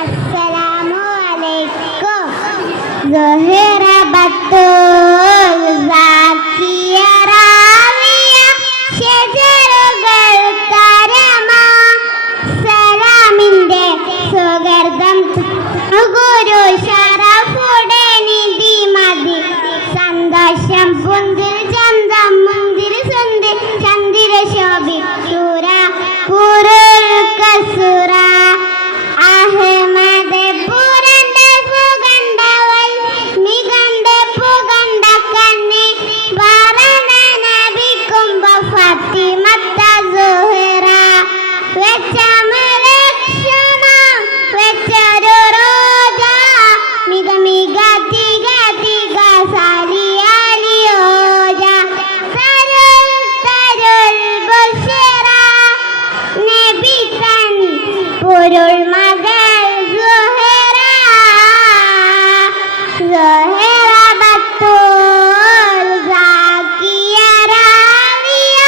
അസ്സലാമു അലൈക്കും. സുഹറ ബത്തൂൽ സാക്കിയ റാവിയ ഷജറുകൾ കരമ സലാമിന്റെ സുഗർദം ഗുരു ഷറഫുടെ നിധി മതി സന്തോഷം പുന്തിൽ ചന്തം മുന്തിൽ സുന്ദി ചന്ദിര ശോഭി സൂര കുറുൽ കസുര അഹമ്മദ് പുരന്റെ സുഗന്ധവൽ നിഗന്ധ പുഗന്ധ കന്നി വരണ നബിക്കുംബ ഫാത്തിമത്ത സുഹറ വെച്ചമലക്ഷണ വെച്ചൊരു റോജ മിക മിക തിക തിക സാലിയാലിയോജ തരുൾ തരുൾ ബുശ്റ നബി തൻ പൊരുൾ മകൾ സുഹറ സുഹറ ബത്തൂൽ സാക്കിയ റാവിയ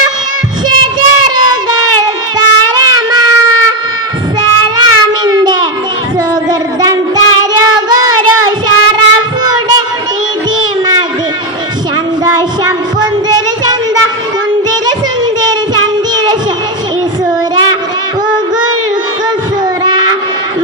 ഷജറുകൾ തരമ സലാമിന്റെ സുഗർദം തരോ ഗുരു ഷറഫുടെ നിധി മതി സന്തോഷം പുന്തിര ചന്ത മുന്തിര സുന്ദര ചന്ദിര സുര പുകുൽ കുസുര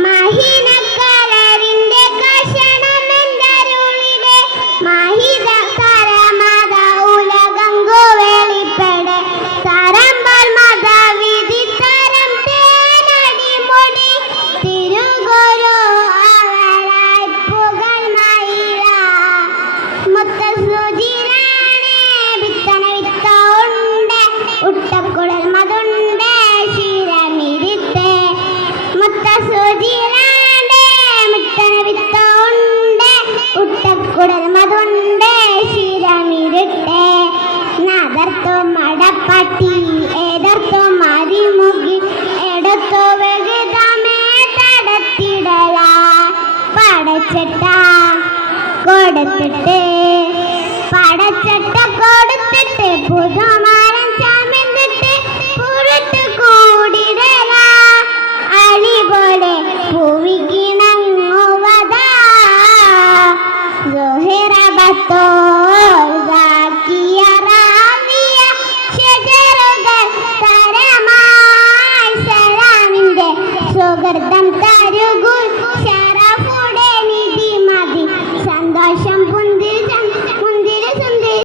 മഹിന കലരിന്റെ കഷണമെന്തരുളിടെ മഹിത തരമത ഉലകങ്കു വെളിപ്പെടെ തരമ്പൽ മത വിധി തരം തേനടി മുടി തിരുഗുരു അവരായി പുകൾ മയില മുത്തസുജിരാണേ വിത്തന വിത്ത ഉണ്ട് ഉട്ടക്കുഴൽ മതുണ്ട് ശിരമിരുത്തെ മുത്തസുജിരാണ്ടേ വിത്തന വിത്ത ഉണ്ട് ഉട്ടക്കുഴൽ മതുണ്ട് ശിരമിരുട്ടെ നദർത്തോ മടപ്പട്ടി ഏതർത്തോ മതിമുകി എടുത്തോ വെകുതമേ തടത്തിടല പടച്ചട്ട കൊടുത്തിട്ട് പടച്ചട്ട കൊടുത്തിട്ട് പുതുമാരം ചാമിന്നിട്ട് പുറത്ത് കൂടിടല അലി പോലെ പൂവിക്കിണങ്ങുവതാ സുഹറ ബത്തൂൽ